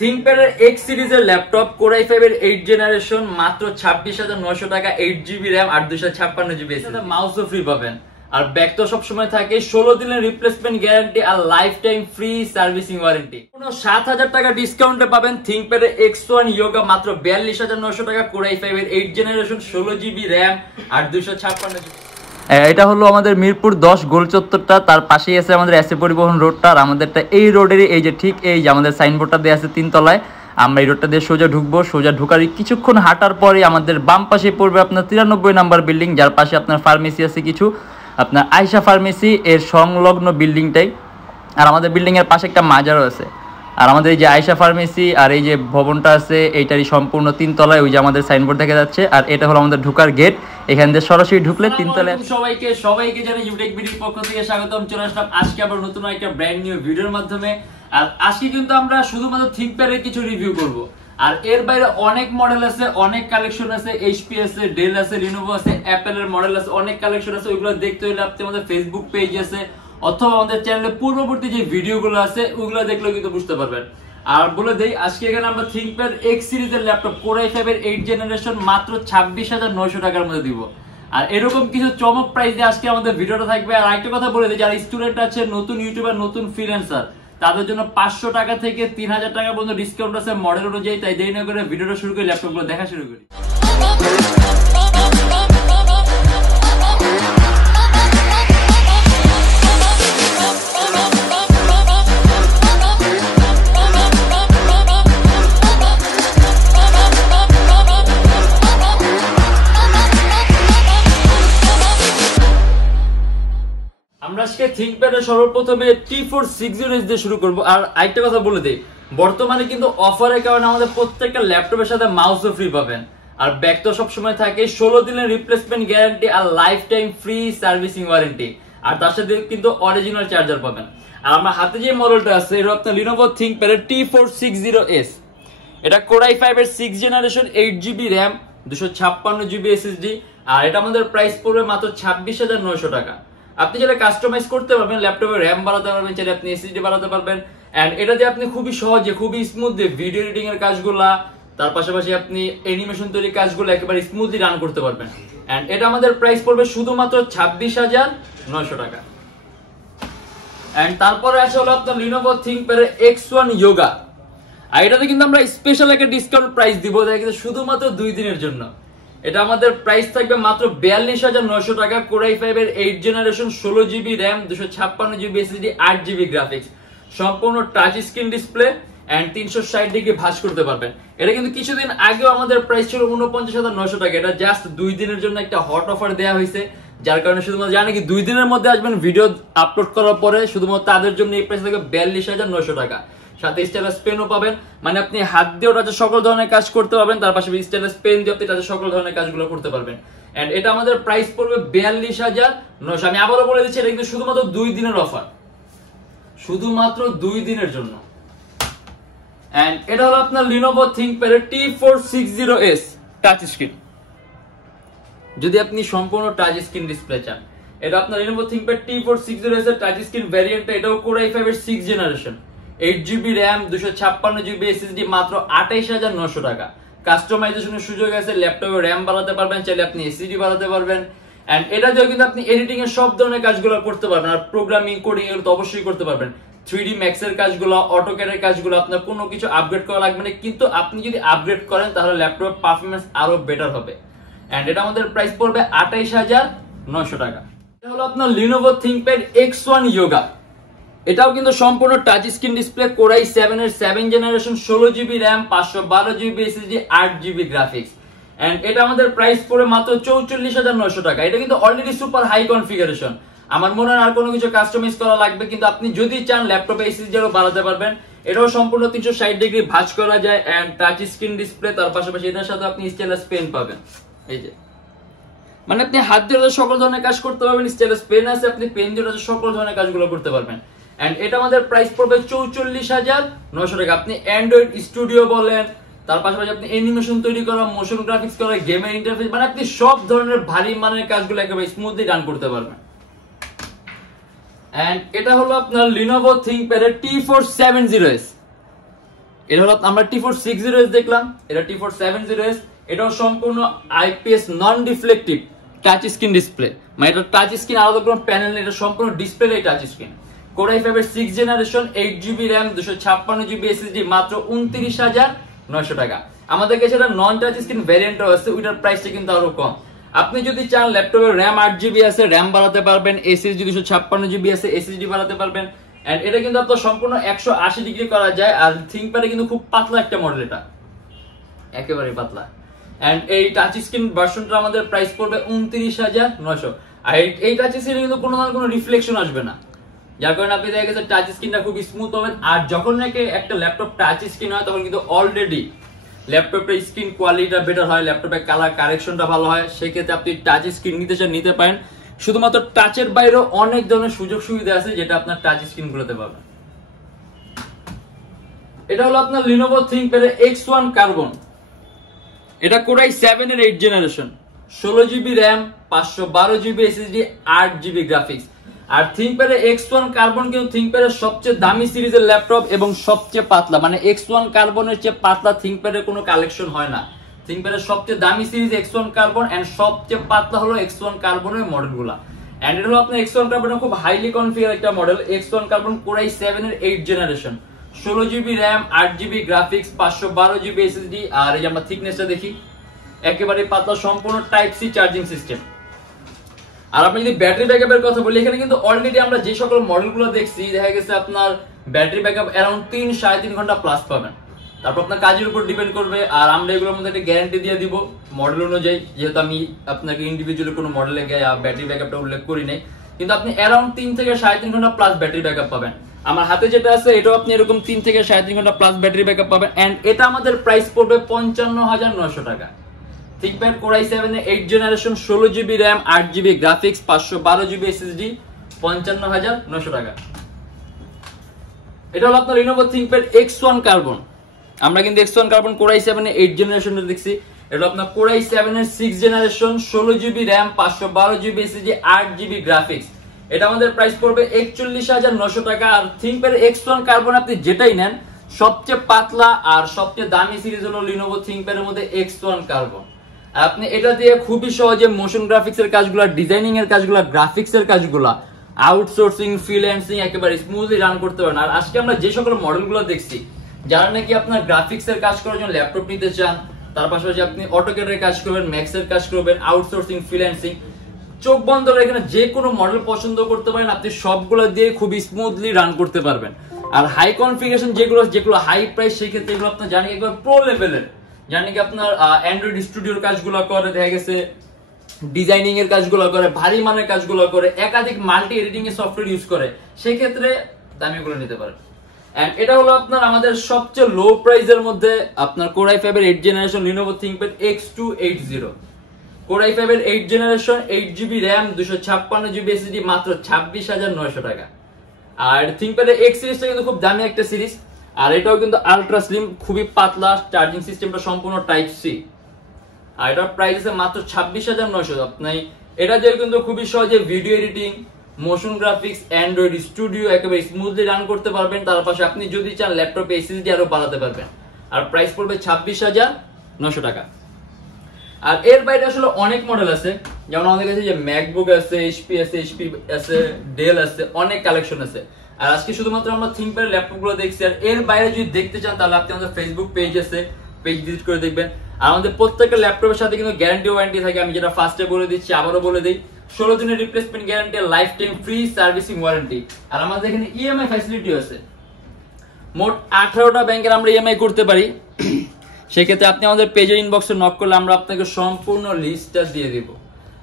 Thinkpad এর X সিরিজের laptop Core i5 এর 8 জেনারেশন মাত্র 26,900 টাকা, 8GB RAM আর 256GB SSD, মাউসও ফ্রি পাবেন। আর ব্যাক তো সব সময় থাকে, 16 দিনের রিপ্লেসমেন্ট গ্যারান্টি আর life time free servicing warranty. কোনো 7,000 টাকা ডিসকাউন্টে পাবেন Thinkpad এর X1 Yoga মাত্র 42,900 টাকা, Core i5 এর 8 জেনারেশন 16GB RAM আর 256GB। এটা হলো আমাদের মিরপুর 10 গোল চত্বরটা, তার পাশেই আছে আমাদের এসএ পরিবহন রোডটা। আর আমাদেরটা এই রোডেরই এই যে ঠিক এই যে আমাদের সাইনবোর্ডটা দেওয়া আছে 3 তলায়। আমরা এই রোডটা দিয়ে সোজা ঢুকবো, সোজা ঢুকার কিছুক্ষণ হাঁটার পরে আমাদের বাম পাশে পড়বে আপনার 93 নাম্বার বিল্ডিং, যার পাশে আপনার ফার্মেসি আছে কিছু, আপনার আয়শা ফার্মেসি এর সংলগ্ন বিল্ডিংটাই। আর আমাদের বিল্ডিং এর পাশে একটা মাজারও আছে। আর আমাদের এই যে আয়শা ফার্মেসি আর এই যে ভবনটা আছে এইটারই সম্পূর্ণ 3 তলায়, ওই যে আমাদের সাইনবোর্ড দেখা যাচ্ছে। আর এটা হলো আমাদের ঢোকার গেট, এখান থেকে সরাসরি ঢুকলে 3 তলায়। সবাইকে জানাই ইউটেকবিডির পক্ষ থেকে স্বাগতম। চলে আসলাম আজকে আবার নতুন একটা ব্র্যান্ড নিউ ভিডিওর মাধ্যমে। আর আজকে কিন্তু আমরা শুধুমাত্র Thinkpad এর কিছু রিভিউ করব। আর এর বাইরে অনেক মডেল আছে, অনেক কালেকশন আছে, এইচপি আছে, ডেল আছে, লিনোভো আছে, অ্যাপেল এর মডেল আছে, অনেক কালেকশন আছে। ওইগুলো দেখতে হলে আপনি আমাদের ফেসবুক পেজ আছে অথবা আমাদের চ্যানেলে পূর্ববর্তী যে ভিডিওগুলো আছে ওগুলো দেখলেও কিন্তু বুঝতে পারবেন। আর বলে দেই আজকে এখানে আমরা Thinkpad X সিরিজের ল্যাপটপ Core i5 এর 8 জেনারেশন মাত্র 26,900 টাকার মধ্যে দিব। আর এরকম কিছু চমক প্রাইস দিয়ে আজকে আমাদের ভিডিওটা থাকবে। আর আরেকটা কথা বলে দিই, যারা স্টুডেন্ট আছে, নতুন ইউটিউবার, নতুন ফ্রিল্যান্সার, তাদের জন্য 500 টাকা থেকে 3000 টাকা পর্যন্ত ডিসকাউন্ট আছে মডেল অনুযায়ী। তাই দেরি না করে ভিডিওটা শুরু করি, ল্যাপটপগুলো দেখা শুরু করি। আমরা আজকে Thinkpad এর সর্বপ্রথমে T460S দিয়ে শুরু করব। আর আরেকটা কথা বলে দেই, বর্তমানে কিন্তু অফারের কারণে আমাদের প্রত্যেকটা ল্যাপটপের সাথে মাউসও ফ্রি পাবেন। আর ব্যাক তো সব সময় থাকে, 16 দিনের রিপ্লেসমেন্ট গ্যারান্টি আর life time free servicing warranty. আর তার সাথে কিন্তু অরিজিনাল চার্জার পাবেন। আর আমার হাতে যে মডেলটা আছে এটা আপনার Lenovo Thinkpad এর T460S। এটা Core i5 এর 6 generation 8GB RAM 256GB SSD। আর এটা আমাদের প্রাইস পড়বে মাত্র 26,900 টাকা। আপনি যেটা কাস্টমাইজ করতে পারবেন, ল্যাপটপে র্যাম বাড়াতে পারবেন, চাইলে আপনি এসএসডি বাড়াতে পারবেন। এন্ড এটা দিয়ে আপনি খুবই সহজে, খুবই স্মুথলি ভিডিও এডিটিং এর কাজগুলা, তার পাশাপাশি আপনি অ্যানিমেশন তৈরির কাজগুলো একেবারে স্মুথলি রান করতে পারবেন। এন্ড এটা আমাদের প্রাইস পড়বে শুধুমাত্র 26,900 টাকা। এন্ড তারপরে আছে হলো আপনার Lenovo Thinkpad এর X1 Yoga। আর এটাতে কিন্তু আমরা স্পেশাল একটা ডিসকাউন্ট প্রাইস দিব, এটা কিন্তু শুধুমাত্র 2 দিনের জন্য। এটা আমাদের প্রাইস থাকবে মাত্র 42,900 টাকা, Core i5 এর 8 generation 16GB RAM 256GB SSD 8GB graphics, সম্পূর্ণ touch screen display and 360 degree ভাঁজ করতে পারবেন। এটা কিন্তু কিছুদিন আগেও আমাদের প্রাইস ছিল 49,900 টাকা। এটা জাস্ট 2 দিনের জন্য একটা হট অফার দেওয়া হয়েছে, যার কারণে শুধুমাত্র জানি কি 2 দিনের মধ্যে আসবেন ভিডিও আপলোড করার পরে, শুধুমাত্র তাদের জন্য এই প্রাইস থাকবে 42,900 টাকা। সাথে স্টাইলাস পেনও পাবেন, মানে আপনি হাত দিয়ে ওটা সকল ধরনের কাজ করতে পারবেন, তার পাশাপাশি স্টাইলাস পেন দিয়ে আপনি তাদের সকল ধরনের কাজগুলো করতে পারবেন। এন্ড এটা আমাদের প্রাইস পড়বে 42,900। আমি আবারও বলে দিচ্ছি, এটা কিন্তু শুধুমাত্র 2 দিনের অফার, শুধুমাত্র 2 দিনের জন্য। এন্ড এটা হলো আপনার Lenovo Thinkpad এর T460S টাচ স্ক্রিন। যদি আপনি সম্পূর্ণ টাচ স্ক্রিন ডিসপ্লে চান, এটা আপনার Lenovo Thinkpad T460S এর টাচ স্ক্রিন ভ্যারিয়েন্টটা। এটাও Core i5 এর 6 generation 8GB RAM 256GB SSD মাত্র 28,900 টাকা। কাস্টমাইজেশনের সুযোগ আছে, ল্যাপটপে র্যাম বাড়াতে পারবেন, চাইলে আপনি এসএসডি বাড়াতে পারবেন। এন্ড এটা দিয়ে কিন্তু আপনি এডিটিং এর সব ধরনের কাজগুলো করতে পারবেন। আর প্রোগ্রামিং, কোডিং এগুলো তো অবশ্যই করতে পারবেন। 3D Max এর কাজগুলো, অটোক্যাড এর কাজগুলো আপনার কোনো কিছু আপগ্রেড করা লাগবে না, কিন্তু আপনি যদি আপগ্রেড করেন তাহলে ল্যাপটপের পারফরম্যান্স আরো বেটার হবে। এন্ড এটা আমাদের প্রাইস পড়বে 28,900 টাকা। এটা হলো আপনার Lenovo Thinkpad X1 Yoga। এটাও কিন্তু সম্পূর্ণ touch screen display, Core i7 এর 7 generation 16GB RAM 512GB SSD 8GB graphics. And এটা আমাদের প্রাইস পড়ে মাত্র 44,900 টাকা। এটা কিন্তু অলরেডি সুপার হাই কনফিগারেশন, আমার মনে হয় আর কোনো কিছু কাস্টমাইজ করা লাগবে, কিন্তু আপনি যদি চান ল্যাপটপে এসএসডি আরো বাড়াতে পারবেন। এটাও সম্পূর্ণ 360 ডিগ্রি ভাঁজ করা যায় এন্ড টাচ স্ক্রিন ডিসপ্লে, তার পাশাপাশি এটার সাথে আপনি স্টাইলাস পেন পাবেন। এই যে মানে আপনি হাত দিয়ে সকল ধরনের কাজ করতে পারবেন, স্টাইলাস পেন আছে, আপনি পেন দিয়ে সকল ধরনের কাজগুলো করতে পারবেন। এন্ড এটা আমাদের প্রাইস পড়বে 44,900 টাকা। আপনি অ্যান্ড্রয়েড স্টুডিও বলেন, তার পাশাপাশি আপনি অ্যানিমেশন তৈরি করা, মোশন গ্রাফিক্স করা, গেমের ইন্টারফেস, মানে আপনি সব ধরনের ভারী মানের কাজগুলো একেবারে স্মুথলি রান করতে পারবেন। এন্ড এটা হলো আপনার Lenovo Thinkpad এর T470S। এটা হলো আমরা T460S দেখলাম, এটা T470S, এটাও সম্পূর্ণ IPS নন রিফ্লেকটিভ টাচ স্ক্রিন ডিসপ্লে, মানে এটা টাচ স্ক্রিন আলাদা কোনো প্যানেল নেই, এটা সম্পূর্ণ display touch screen. Core i5 এর 6th generation, 8GB RAM, 256GB SSD, মাত্র 29,900 টাকা। আমাদের কাছে এটা নন টাচ স্ক্রিন ভ্যারিয়েন্টও আছে, ওইটার প্রাইসটা কিন্তু আরো কম। আপনি যদি চান ল্যাপটপে RAM 8GB আছে, RAM বাড়াতে পারবেন, SSD 256GB আছে, SSD বাড়াতে পারবেন। এন্ড এটা কিন্তু আপনার সম্পূর্ণ 180 ডিগ্রি করা যায়। আর থিংকপ্যাডে কিন্তু খুব পাতলা একটা মডেল, এটা একেবারে পাতলা। এন্ড এই টাচ স্ক্রিন ভার্সনটা আমাদের প্রাইস পড়বে 29,900। আর এই টাচ স্ক্রিনে কিন্তু কোনো রিফ্লেকশন আসবে না, যার কারণে আপনি দেখা গেছে টাচ স্ক্রিনটা খুব স্মুথ হবে। আর যখন নাকি একটা ল্যাপটপ টাচ স্ক্রিন হয় তখন কিন্তু অলরেডি ল্যাপটপের স্ক্রিন কোয়ালিটিটা বেটার হয়, ল্যাপটপের কালার কারেকশনটা ভালো হয়। সেক্ষেত্রে আপনি টাচ স্ক্রিন নিতে চান নিতে পারেন। শুধুমাত্র টাচের বাইরেও অনেক ধরনের সুযোগ সুবিধা আছে যেটা আপনার টাচ স্ক্রিন গুলোতে পাবেন। এটা হলো আপনার Lenovo Thinkpad এর X1 কার্বন, এটা Core i7 এর 8th generation, 16GB RAM, 512GB SSD, 8GB graphics. আর থিংকপ্যাড এর X1 কার্বন কিন্তু থিংকপ্যাড এর সবচেয়ে দামি সিরিজের ল্যাপটপ এবং সবচেয়ে পাতলা, মানে X1 কার্বনের চেয়ে পাতলা থিংকপ্যাড এর কোনো কালেকশন হয় না। থিংকপ্যাড এর সবচেয়ে দামি সিরিজ X1 কার্বন এন্ড সবচেয়ে পাতলা হলো X1 কার্বনের মডেলগুলা। এন্ড এটা হলো আপনার X1 কার্বনের খুব হাইলি কনফিগার একটা model, X1 carbon Core i7 এর 8th generation, 16GB RAM, 8GB graphics, 512GB SSD। আর এই যে আমরা থিকনেসটা দেখি, একেবারে পাতলা, সম্পূর্ণ টাইপ সি চার্জিং সিস্টেম। আর আপনি যদি ব্যাটারি ব্যাকআপের কথা বলি, এখানে কিন্তু অলরেডি আমরা যে সকল মডেলগুলো দেখছি দেখা গেছে আপনার ব্যাটারি ব্যাকআপ অ্যারাউন্ড 3-3.5 ঘন্টা প্লাস পাবেন। তারপর আপনার কাজের উপর ডিপেন্ড করবে। আর আমরা এগুলোর মধ্যে একটা গ্যারান্টি দিয়ে দিব মডেল অনুযায়ী, যেহেতু আমি আপনাকে ইন্ডিভিজুয়ালি কোনো মডেলে ব্যাটারি ব্যাকআপটা উল্লেখ করি নাই, কিন্তু আপনি অ্যারাউন্ড 3 থেকে 3.5 ঘন্টা প্লাস ব্যাটারি ব্যাকআপ পাবেন। আমার হাতে যেটা আছে এটাও আপনি এরকম 3 থেকে 3.5 ঘন্টা প্লাস ব্যাটারি ব্যাকআপ পাবেন। এন্ড এটা আমাদের প্রাইস পড়বে 55,900 টাকা। থিংকপ্যাড Core i7 এর 8th generation, 16GB RAM, 8GB graphics, 512GB SSD, 55,900 টাকা। এটা হলো আপনার Lenovo Thinkpad X1 কার্বন। আমরা কিন্তু X1 কার্বন Core i7 এর 8th জেনারেশনটা দেখছি। এটা আপনার Core i7 এর 6th generation, 16GB RAM, 512GB SSD, 8GB graphics. এটা আমাদের প্রাইস পড়বে 41,900 টাকা। আর থিংকপ্যাড X1 কার্বন আপনি যেটাই নেন, সবচেয়ে পাতলা আর সবচেয়ে দামি সিরিজ হলো Lenovo Thinkpad এর মধ্যে X1 কার্বন। আপনি এটা দিয়ে খুবই সহজে মোশন গ্রাফিক্স এর কাজগুলো, ডিজাইনিং এর কাজগুলো, গ্রাফিক্স এর কাজগুলো, আউটসোর্সিং, ফ্রিল্যান্সিং একেবারে স্মুথলি রান করতে পারেন। আর আজকে আমরা যে সকল মডেলগুলো দেখছি, যারা নাকি আপনার গ্রাফিক্স এর কাজ করার জন্য ল্যাপটপ নিতে চান, তার পাশাপাশি আপনি অটোক্যাডের কাজ করবেন, ম্যাক্স এর কাজ করবেন, আউটসোর্সিং, ফ্রিল্যান্সিং, চোখ বন্ধ করে এখানে যে কোনো মডেল পছন্দ করতে পারেন। আপনি সবগুলো দিয়ে খুবই স্মুথলি রান করতে পারবেন। আর হাই কনফিগারেশন যেগুলো হাই প্রাইস, সেই ক্ষেত্রে এগুলো আপনার জানি একবার প্রো লেভেলের, জানি কি আপনার অ্যান্ড্রয়েড স্টুডিওর কাজগুলো করে, দেখা গেছে ডিজাইনিং এর কাজগুলো করে, ভারী মানের কাজগুলো করে, একাধিক মাল্টি এডিটিং এর সফটওয়্যার ইউজ করে, সেই ক্ষেত্রে দামিগুলো নিতে পারেন। এন্ড এটা হলো আপনার আমাদের সবচেয়ে লো প্রাইসের মধ্যে আপনার Core i5 এর 8th generation Lenovo Thinkpad X280। Core i5 এর 8th generation, 8GB RAM, 256GB SSD, মাত্র 26,900 টাকা। আর থিংকপ্যাড এর X সিরিজটা কিন্তু খুব দামি একটা সিরিজ। আর এটাও কিন্তু আলট্রা স্লিম, খুবই পাতলা, চার্জিং সিস্টেমটা সম্পূর্ণ টাইপ সি। আর এটার প্রাইস আছে মাত্র 26,900। আপনি এটা দিয়ে কিন্তু খুবই সহজে video editing, motion graphics, Android studio একেবারে স্মুথলি রান করতে পারবেন। তার পাশে আপনি যদি চান ল্যাপটপে এসএসডি আরো বাড়াতে পারবেন। আর প্রাইস পড়বে 26,900 টাকা। আর এর বাইরে আসলে অনেক মডেল আছে, যেমন আমাদের কাছে যে ম্যাকবুক আছে, এইচপি আছে, ডেল আছে, অনেক কালেকশন আছে। আর আজকে শুধুমাত্র আমরা থিংকপ্যাড ল্যাপটপ গুলো দেখছি। আর এর বাইরে যদি দেখতে চান তাহলে আপনি আমাদের ফেসবুক পেজ আছে, পেজ ভিজিট করে দেখবেন। আর আমাদের প্রত্যেকটা ল্যাপটপের সাথে কিন্তু গ্যারান্টি ওয়ারেন্টি থাকে। আমি যেটা ফার্স্টে বলে দিচ্ছি, আবারও বলে দিই, 16 দিনের replacement guarantee, life time free servicing warranty. আর আমাদের এখানে ইএমআই ফ্যাসিলিটি আছে। মোট 18টা ব্যাংকের আমরা ইএমআই করতে পারি। সেক্ষেত্রে আপনি আমাদের পেজের ইনবক্সে নক করলে আমরা আপনাকে সম্পূর্ণ লিস্টটা দিয়ে দিব।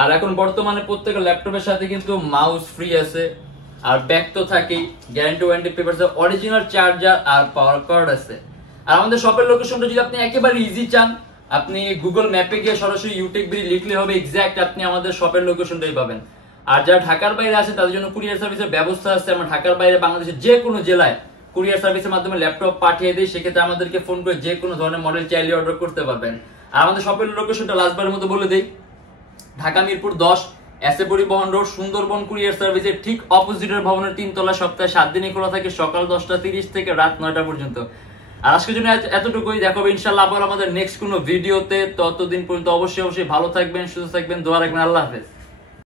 আর এখন বর্তমানে প্রত্যেকটা ল্যাপটপের সাথে কিন্তু মাউস ফ্রি আছে, আর ব্যাক তো থাকেই, গ্যারান্টি ওয়ারেন্টি পেপার আছে, অরিজিনাল চার্জার আর পাওয়ার কার্ড আছে। আর আমাদের শপের লোকেশনটা যদি আপনি একেবারে ইজি চান, আপনি গুগল ম্যাপে গিয়ে সরাসরি Youtechbd লিখলে হবে, এক্সাক্ট আপনি আমাদের শপের লোকেশনটাই পাবেন। আর যারা ঢাকার বাইরে আছে তাদের জন্য কুরিয়ার সার্ভিসের ব্যবস্থা আছে। আমরা ঢাকার বাইরে বাংলাদেশের যে কোনো জেলায় কুরিয়ার সার্ভিসের মাধ্যমে ল্যাপটপ পাঠিয়ে দিই। সেক্ষেত্রে আমাদেরকে ফোন করে যে কোনো ধরনের মডেল চাইলে অর্ডার করতে পারবেন। আর আমাদের শপের লোকেশনটা লাস্টবারের মতো বলে দেই, ঢাকা মিরপুর 10, এসএ পরিবহন রোড, সুন্দরবন কুরিয়ার সার্ভিসের ঠিক অপোজিটের ভবনের 3 তলা, সপ্তাহে 7 দিনই খোলা থাকে, সকাল 10টা 30 থেকে রাত 9টা পর্যন্ত। আর আজকের জন্য এতটুকুই, দেখাবো ইনশাআল্লাহ আবার আমাদের নেক্সট কোনো ভিডিওতে। ততদিন পর্যন্ত অবশ্যই ভালো থাকবেন, সুস্থ থাকবেন, দোয়া রাখবেন। আল্লাহ হাফেজ।